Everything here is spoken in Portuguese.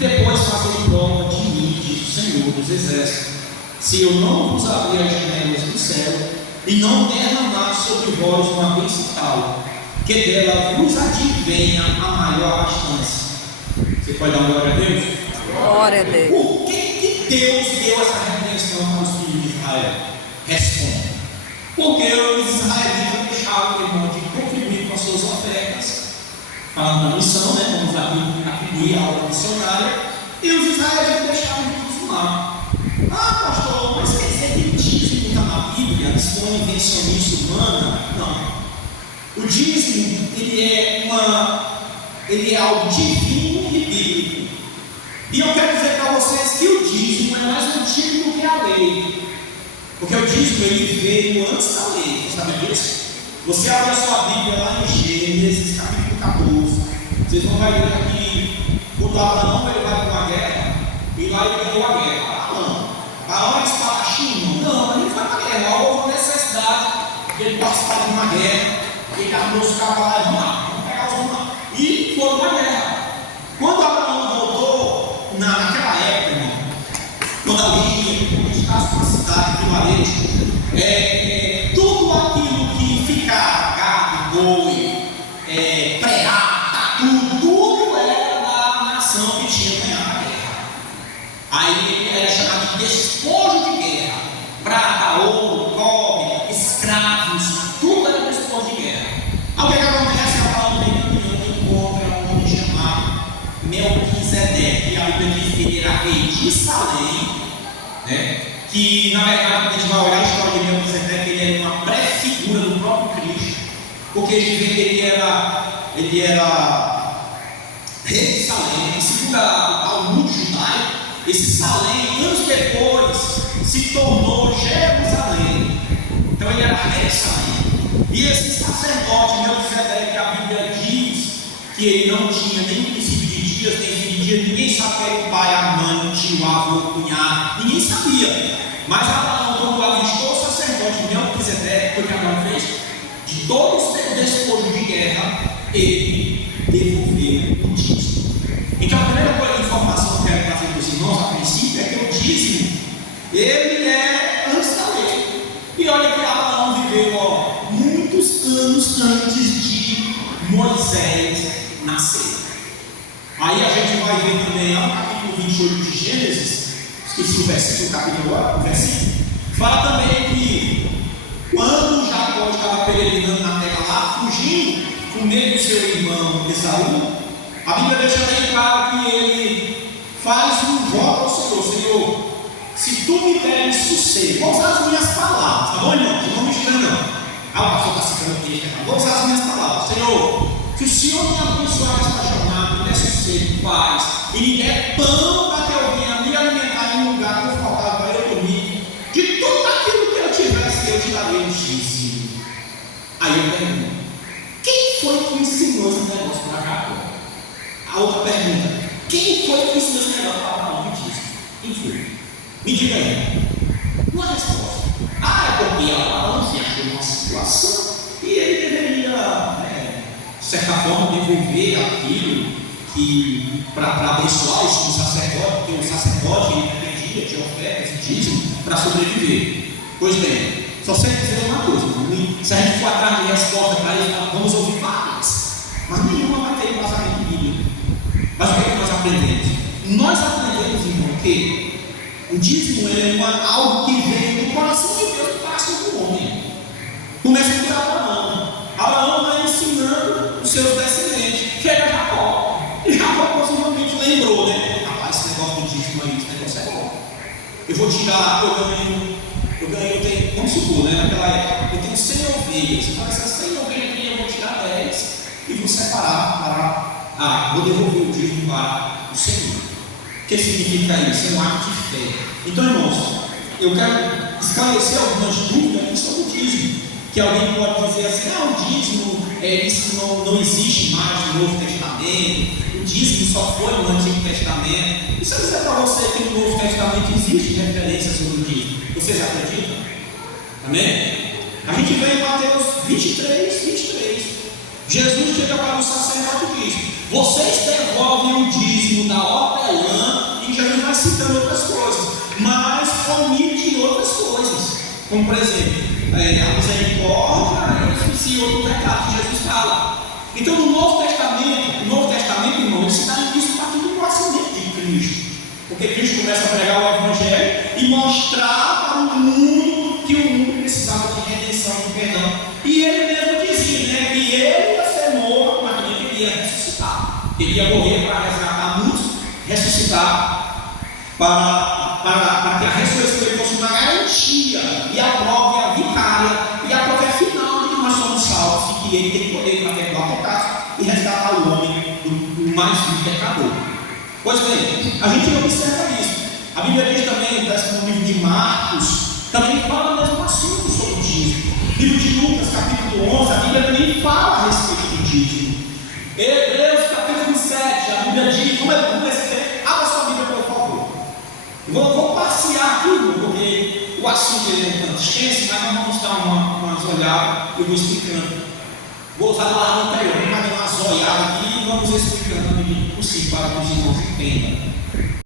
depois fazei prova de mim, diz o Senhor dos Exércitos, se eu não vos abrir as janelas do céu e não derramar sobre vós uma bênção tal, que dela vos advenha a maior abastança. Você pode dar uma glória a Deus? Glória a Deus. Por que Deus deu essa repreensão para os filhos de Israel? Responda. Porque os israelitas deixavam, irmão, de contribuir com as suas ofertas, falando da missão, né? Vamos atribuir a aula missionária, e os israelitas deixavam de consumar. Ah, pastor, mas quer dizer que o dízimo está na Bíblia? Isso não é invencionista humana? Não. O dízimo, ele é algo divino e bíblico. E eu quero dizer para vocês que o dízimo é mais antigo do que a lei. Porque o dízimo ele veio antes da lei, você sabe disso? Você abre a sua Bíblia lá em Gênesis, capítulo 14. Vocês vão ver aqui, o Abraão ele vai para uma guerra, e lá ele ganhou a guerra. Abraão é espadachim? Não, ele vai para a guerra. Houve necessidade de ele participar de uma guerra, ele armou os cavalos, vamos pegar os romanos. E foram para a guerra. Quando Abraão voltou, naquela época, irmão, quando alguém ia conquistar uma cidade, vilarejo, tudo aquilo que ficava, gado, boi, preá, tudo era da nação que tinha ganhado a guerra. Aí era chamado de despojo de guerra, prata, ouro, cobre, escravos, tudo era despojo de guerra. Aí o que acontece? Abraão vem caminhando, encontra um homem chamado Melquisedeque, e a Bíblia diz que ele era rei de Salém, né? Que na verdade, quando a gente vai olhar a história de Melquisedeque, ele era uma pré-figura do próprio Cristo, porque ele vê que ele era rei de Salém, e segundo o Talmud judaico, esse Salém, anos depois, se tornou Jerusalém. Então ele era rei de Salém. E esse sacerdote Melquisedeque, a Bíblia diz que ele não tinha nem princípio de dias, nem fim de dias, ninguém sabia o pai, a mãe, o tio, o avô, o cunhado, ninguém sabia. Mas Abraão, quando avistou o sacerdote Melquisedeque, o que Abraão fez? De todos os despojos de guerra, ele devolveu o dízimo. Então a primeira coisa de informação que eu quero trazer para os irmãos, a princípio, é que o dízimo, ele é antes da lei. E olha que Abraão viveu muitos anos antes de Moisés nascer. Aí a gente vai ver também lá no capítulo 28 de Gênesis, esqueci o versículo, o versículo, fala também que quando Jacó estava peregrinando na terra lá, fugindo com medo do seu irmão Esaú, a Bíblia deixa bem claro que ele faz um voto ao Senhor: Senhor, se tu me deres sossego, vou usar as minhas palavras, tá bom, irmão? Não me engana, não. Ah, o pastor está citando o texto, vou usar as minhas palavras. Senhor, se o Senhor me abençoar nesta jornada, me der sossego, paz, e me der pão para que eu venha me alimentar em um lugar confortável para eu dormir, de tudo aquilo que eu tivesse, eu te darei um dízimo. Aí eu pergunto: quem foi que ensinou esse negócio para Jacó? A outra pergunta: quem foi que ensinou esse negócio para Abraão? Quem foi? Me diga aí. Uma resposta: é porque Abraão se achou numa situação e ele deveria, de certa forma, devolver aquilo que para abençoar o sacerdote, porque o sacerdote ele dependia de ofertas e dízimo para sobreviver. Pois bem, só sei dizer uma coisa: se a gente for atrás de resposta para isso, vamos ouvir várias, mas nenhuma vai ter embasamento bíblico. Mas o que é que nós aprendemos? Nós aprendemos, irmão, que o dízimo é algo que vem do coração de Deus para o coração do homem. Começa por Abraão. Abraão vai ensinando os seus descendentes, que era Jacó. E Jacó possivelmente lembrou, né? Rapaz, esse negócio do dízimo aí, esse negócio é bom. Eu vou tirar, eu tenho, vamos supor, né? Naquela época, eu tenho 100 ovelhas. Então essas 100 ovelhas aqui eu vou tirar 10 e vou separar vou devolver o dízimo para o Senhor. O que significa isso? É um ato de fé. Então, irmãos, eu quero esclarecer algumas dúvidas aqui sobre o dízimo. Que alguém pode dizer assim: o dízimo isso não existe mais no Novo Testamento, o dízimo só foi no Antigo Testamento. E se eu dizer para você que no Novo Testamento existe referência sobre o dízimo, vocês acreditam? Amém? A gente vê em Mateus 23. Jesus chega para o sacerdote e diz: vocês devolvem o dízimo da hortelã citando outras coisas, mas omite outras coisas. Como por exemplo, a misericórdia, eu esqueci outro pecado que Jesus fala. Então no Novo Testamento, irmão, ele se dá início a partir do conhecimento de Cristo. Porque Cristo começa a pregar o Evangelho e mostrar para o mundo que o mundo precisava de redenção, de perdão. E ele mesmo dizia, né, que ele ia ser morto, mas também que ele ia ressuscitar. Ele ia morrer para resgatar muitos, ressuscitar para que a ressurreição dele fosse uma garantia e a prova é a vicária e a prova é final de que nós somos salvos e que ele tem poder para perdoar pecados e resgatar o homem do mais vil pecador. Pois bem, a gente observa isso. A Bíblia diz também, no livro de Marcos, também fala o mesmo assunto sobre o dízimo. Livro de Lucas, capítulo 11, a Bíblia também fala a respeito do dízimo. Hebreus, capítulo 7, a Bíblia diz, como abra sua Bíblia, por favor. Vou passear aqui, porque o assunto é um tanto extenso, mas nós vamos dar umas olhadas e eu vou explicando. Vou usar lá no anterior, vamos dar umas olhadas aqui e vamos explicando o possível para que os irmãos entendam.